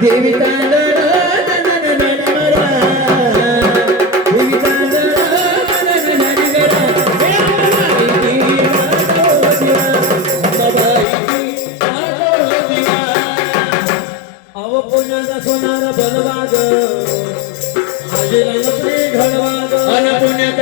देवी अव पुण्याचा सोनार बलवाग. आजीला नकली घडवाग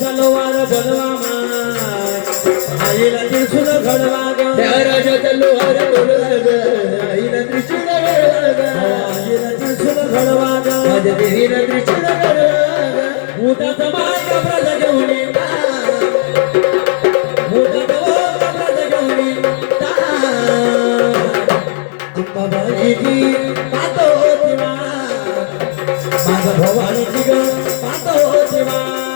तलवार माय. आईला त्रिशूल घडवा लोहार बोलवाग. आईला घडवाग. आईला त्रिशूल घडवा. राजदेवीला त्रिशूळ घडवाग. भूताचा माय प्रज घेऊन. माझ्या भवानीची ग पाहतो होती वाट.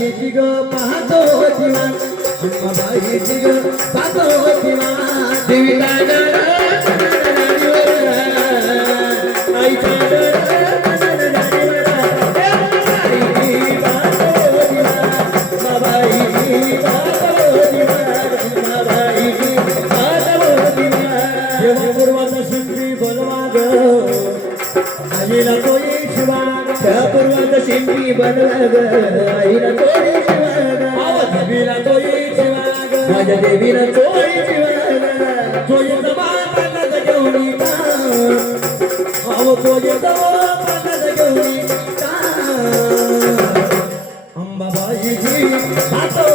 ভাই জিগো পাতো দিমান আম্মা ভাই জিগো পাতো দিমান দেবী দাদা আই দাদা la बनग आईला तोडीची वाग आवाज देवीला तोडीची वाग माझ्या देवीला तोडीची वाग जोयेचा बापाला घेऊनी का आव जोयेचा बापाला घेऊनी का अंबाबाईची हातो